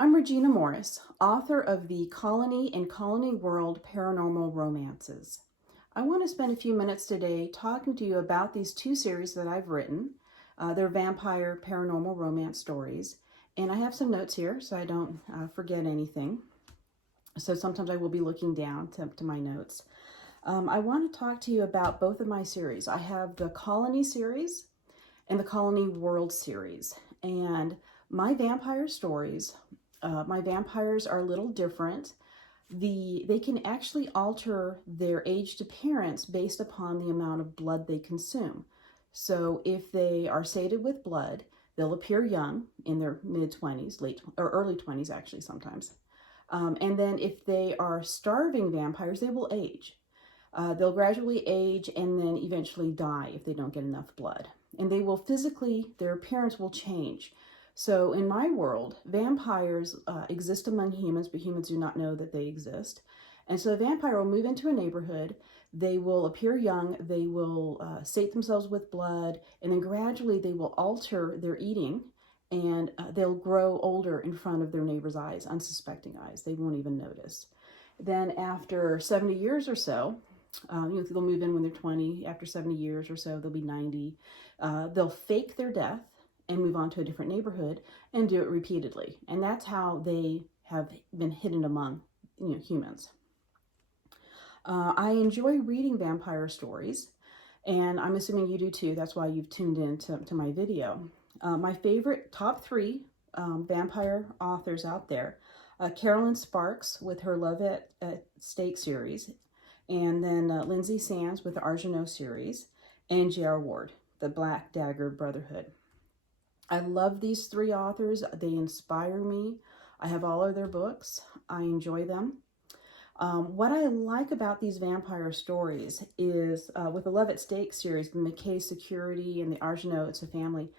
I'm Regina Morris, author of the Colony and Colony World Paranormal Romances. I want to spend a few minutes today talking to you about these two series that I've written. They're vampire paranormal romance stories, and I have some notes here so I don't forget anything. So sometimes I will be looking down to my notes. I want to talk to you about both of my series. I have the Colony series and the Colony World series, and my vampire stories, my vampires are a little different. They can actually alter their aged appearance based upon the amount of blood they consume. So if they are sated with blood, they'll appear young in their mid-20s, late or early 20s actually sometimes. And then if they are starving vampires, they will age. They'll gradually age and then eventually die if they don't get enough blood. And they will physically, their appearance will change. So in my world, vampires exist among humans, but humans do not know that they exist. And so a vampire will move into a neighborhood, they will appear young, they will sate themselves with blood, and then gradually they will alter their eating, and they'll grow older in front of their neighbor's eyes, unsuspecting eyes. They won't even notice. Then after 70 years or so, they'll move in when they're 20. After 70 years or so, they'll be 90. They'll fake their death and move on to a different neighborhood and do it repeatedly. And that's how they have been hidden among humans. I enjoy reading vampire stories, and I'm assuming you do too. That's why you've tuned in to my video. My favorite top three vampire authors out there, Carolyn Sparks with her Love at Stake series, and then Lindsay Sands with the Argenau series, and J.R. Ward, the Black Dagger Brotherhood. I love these three authors. They inspire me. I have all of their books. I enjoy them. What I like about these vampire stories is with the Love at Stake series, the McKay Security and the Argenau, it's a family,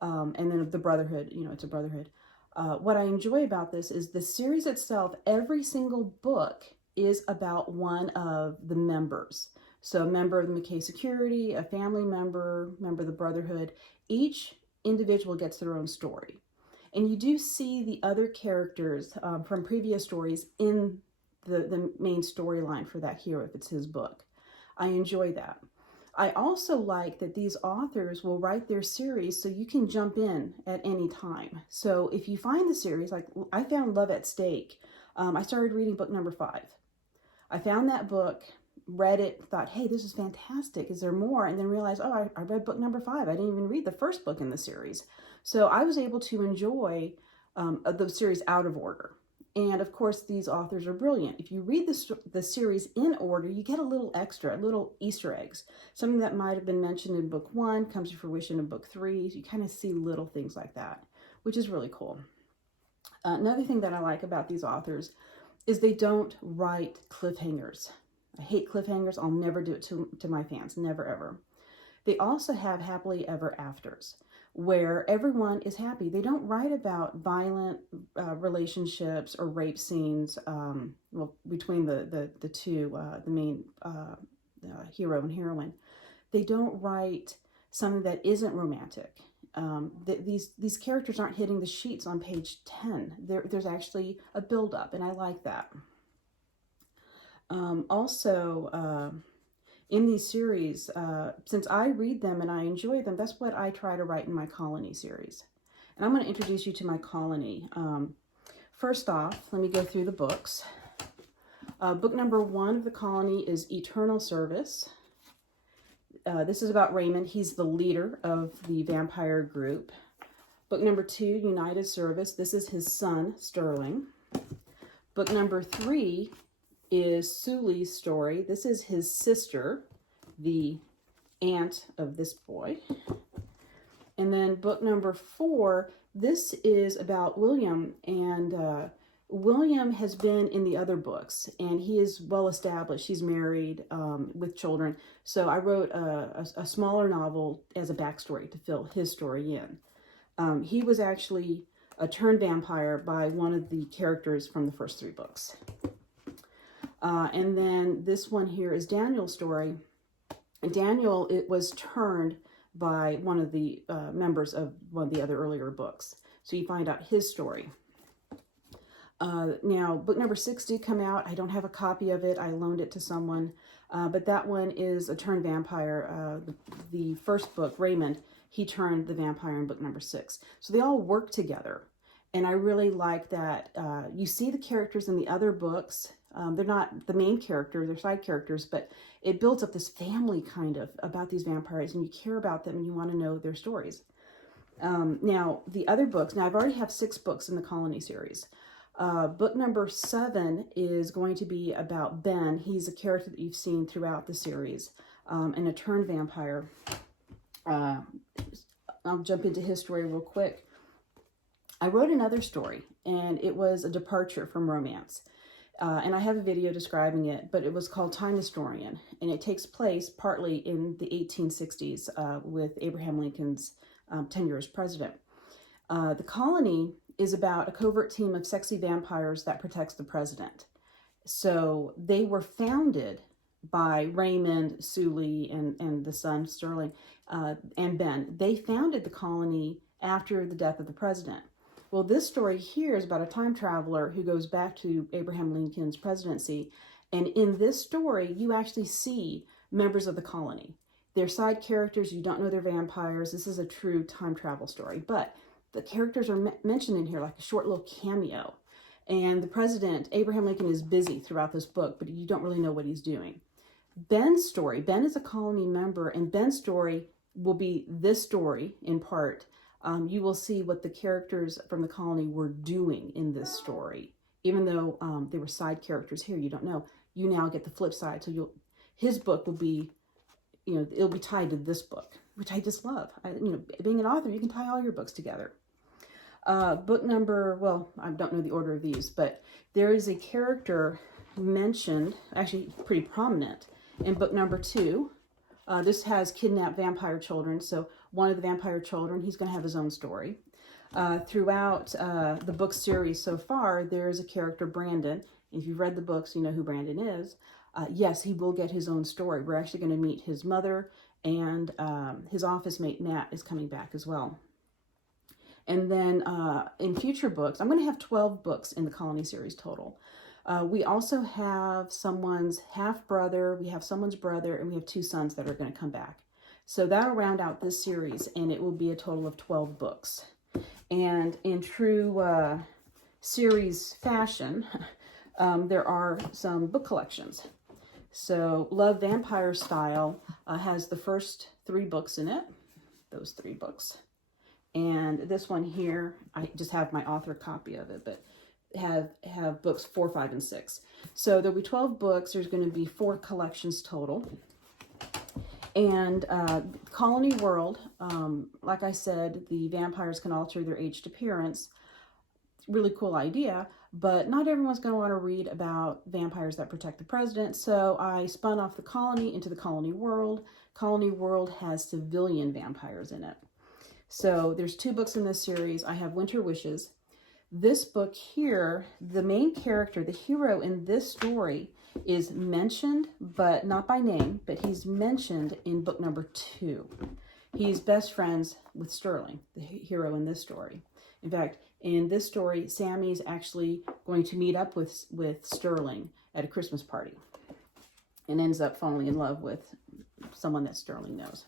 and then the Brotherhood, it's a brotherhood. What I enjoy about this is the series itself, every single book is about one of the members. So a member of the McKay Security, a family member of the Brotherhood, each individual gets their own story. And you do see the other characters from previous stories in the main storyline for that hero, if it's his book. I enjoy that. I also like that these authors will write their series so you can jump in at any time. So if you find the series, like I found Love at Stake, I started reading book number 5. I found that book, read it, thought, hey, this is fantastic. Is there more? And then realized, oh, I read book number 5. I didn't even read the first book in the series. So I was able to enjoy the series out of order. And of course, these authors are brilliant. If you read the series in order, you get a little extra, little Easter eggs. Something that might have been mentioned in book 1 comes to fruition in book 3. So you kind of see little things like that, which is really cool. Another thing that I like about these authors is they don't write cliffhangers. I hate cliffhangers. I'll never do it to my fans, never ever. They also have happily ever afters where everyone is happy. They don't write about violent relationships or rape scenes between the two, the main hero and heroine. They don't write something that isn't romantic. These characters aren't hitting the sheets on page 10. There's actually a build-up, and I like that. In these series, since I read them and I enjoy them, that's what I try to write in my Colony series. And I'm going to introduce you to my Colony. First off, let me go through the books. Book number 1 of the Colony is Eternal Service. This is about Raymond. He's the leader of the vampire group. Book number 2, United Service. This is his son, Sterling. Book number 3 is Sully's story. This is his sister, the aunt of this boy. And then book number 4, this is about William, and William has been in the other books, and he is well established. He's married with children. So I wrote a smaller novel as a backstory to fill his story in. He was actually turned vampire by one of the characters from the first 3 books. And then this one here is Daniel's story. And Daniel, it was turned by one of the members of one of the other earlier books. So you find out his story. Now, book number 6 did come out. I don't have a copy of it. I loaned it to someone. But that one is a turned vampire. The first book, Raymond, he turned the vampire in book number 6. So they all work together. And I really like that. You see the characters in the other books. They're not the main characters, they're side characters, but it builds up this family kind of about these vampires, and you care about them and you want to know their stories. Now, the other books, now I've already have 6 books in the Colony series. Book number 7 is going to be about Ben. He's a character that you've seen throughout the series, and a turned vampire. I'll jump into his story real quick. I wrote another story, and it was a departure from romance. And I have a video describing it, but it was called Time Historian, and it takes place partly in the 1860s with Abraham Lincoln's tenure as president. The Colony is about a covert team of sexy vampires that protects the president. So they were founded by Raymond, Sully, and the son Sterling, and Ben. They founded the Colony after the death of the president. Well, this story here is about a time traveler who goes back to Abraham Lincoln's presidency. And in this story, you actually see members of the Colony. They're side characters. You don't know they're vampires. This is a true time travel story. But the characters are mentioned in here like a short little cameo. And the president, Abraham Lincoln, is busy throughout this book, but you don't really know what he's doing. Ben's story, Ben is a Colony member, and Ben's story will be this story in part. You will see what the characters from the Colony were doing in this story. Even though they were side characters here, you don't know. You now get the flip side. So his book will be, it'll be tied to this book, which I just love. Being an author, you can tie all your books together. Book number, well, I don't know the order of these, but there is a character mentioned, actually pretty prominent, in book number 2. This has kidnapped vampire children. So one of the vampire children, he's going to have his own story. Throughout the book series so far, there's a character, Brandon. If you've read the books, you know who Brandon is. Yes, he will get his own story. We're actually going to meet his mother, and his office mate, Matt, is coming back as well. And then in future books, I'm going to have 12 books in the Colony series total. We also have someone's half-brother, we have someone's brother, and we have 2 sons that are going to come back. So that'll round out this series, and it will be a total of 12 books. And in true series fashion, there are some book collections. So Love Vampire Style has the first 3 books in it, those 3 books. And this one here, I just have my author copy of it, but have books 4, 5, and 6. So there'll be 12 books. There's going to be 4 collections total. And Colony World, like I said, the vampires can alter their aged appearance. Really cool idea, but not everyone's going to want to read about vampires that protect the president. So I spun off the Colony into the Colony World. Colony World has civilian vampires in it. So there's 2 books in this series. I have Winter Wishes. This book here, the main character, the hero in this story, is mentioned, but not by name, but he's mentioned in book number 2. He's best friends with Sterling, the hero in this story. In fact, in this story, Sammy's actually going to meet up with Sterling at a Christmas party and ends up falling in love with someone that Sterling knows.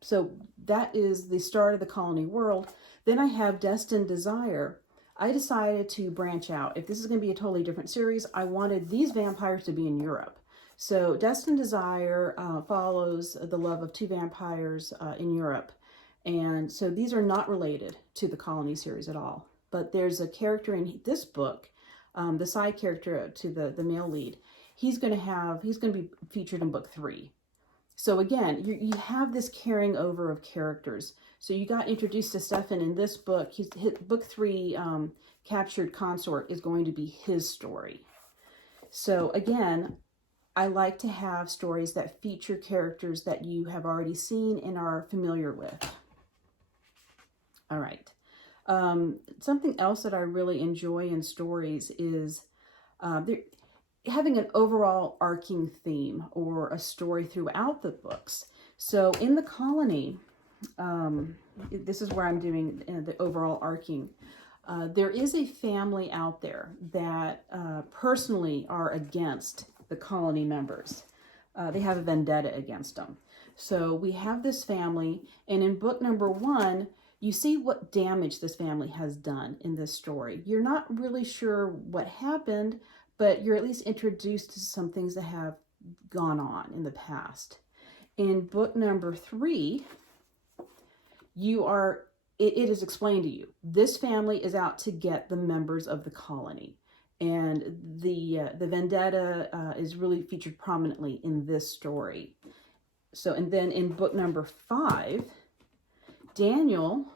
So that is the start of the Colony World. Then I have Destined Desire. I decided to branch out. If this is going to be a totally different series, I wanted these vampires to be in Europe. So Destined Desire follows the love of 2 vampires in Europe. And so these are not related to the Colony series at all. But there's a character in this book, the side character to the male lead. He's going to be featured in book 3. So again, you have this carrying over of characters. So you got introduced to Stefan in this book. Book 3, Captured Consort, is going to be his story. So again, I like to have stories that feature characters that you have already seen and are familiar with. All right. Something else that I really enjoy in stories is having an overall arcing theme or a story throughout the books. So in the Colony, this is where I'm doing the overall arcing. There is a family out there that personally are against the colony members. They have a vendetta against them. So we have this family, and in book number 1, you see what damage this family has done in this story. You're not really sure what happened, but you're at least introduced to some things that have gone on in the past. In book number 3, it is explained to you. This family is out to get the members of the colony. And the vendetta is really featured prominently in this story. So, and then in book number 5, Daniel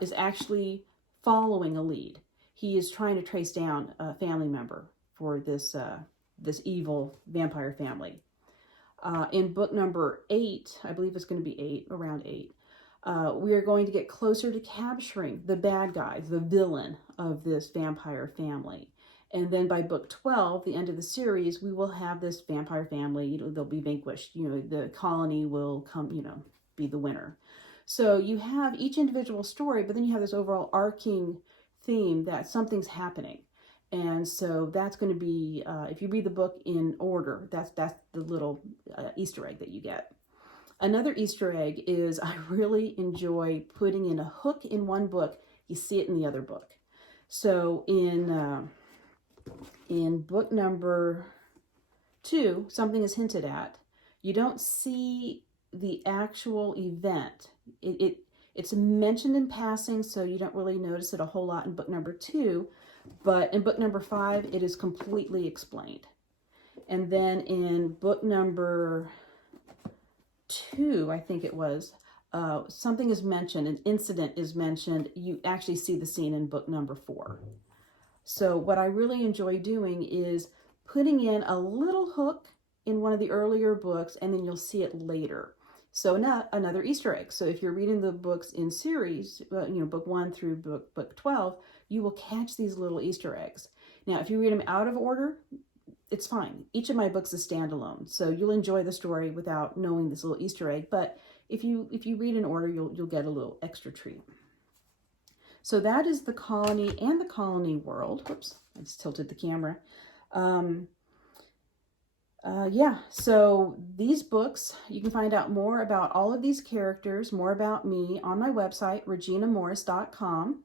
is actually following a lead. He is trying to trace down a family member for this evil vampire family. In book number 8, I believe it's going to be 8, around 8, we are going to get closer to capturing the bad guys, the villain of this vampire family. And then by book 12, the end of the series, we will have this vampire family, they'll be vanquished. The colony will come, be the winner. So you have each individual story, but then you have this overall arcing theme that something's happening. And so that's going to be, if you read the book in order, that's the little Easter egg that you get. Another Easter egg is I really enjoy putting in a hook in one book. You see it in the other book. So in book number 2, something is hinted at. You don't see the actual event. It's mentioned in passing, so you don't really notice it a whole lot in book number 2. But in book number 5, it is completely explained. And then in book number 2, I think it was, something is mentioned, an incident is mentioned. You actually see the scene in book number 4. So what I really enjoy doing is putting in a little hook in one of the earlier books, and then you'll see it later. So another Easter egg. So if you're reading the books in series, book 1 through book 12, you will catch these little Easter eggs. Now, if you read them out of order, it's fine. Each of my books is standalone, so you'll enjoy the story without knowing this little Easter egg. But if you read in order, you'll get a little extra treat. So that is the colony and the colony world. Whoops, I just tilted the camera. So these books, you can find out more about all of these characters, more about me on my website, reginamorris.com.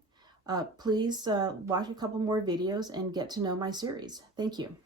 Please watch a couple more videos and get to know my series. Thank you.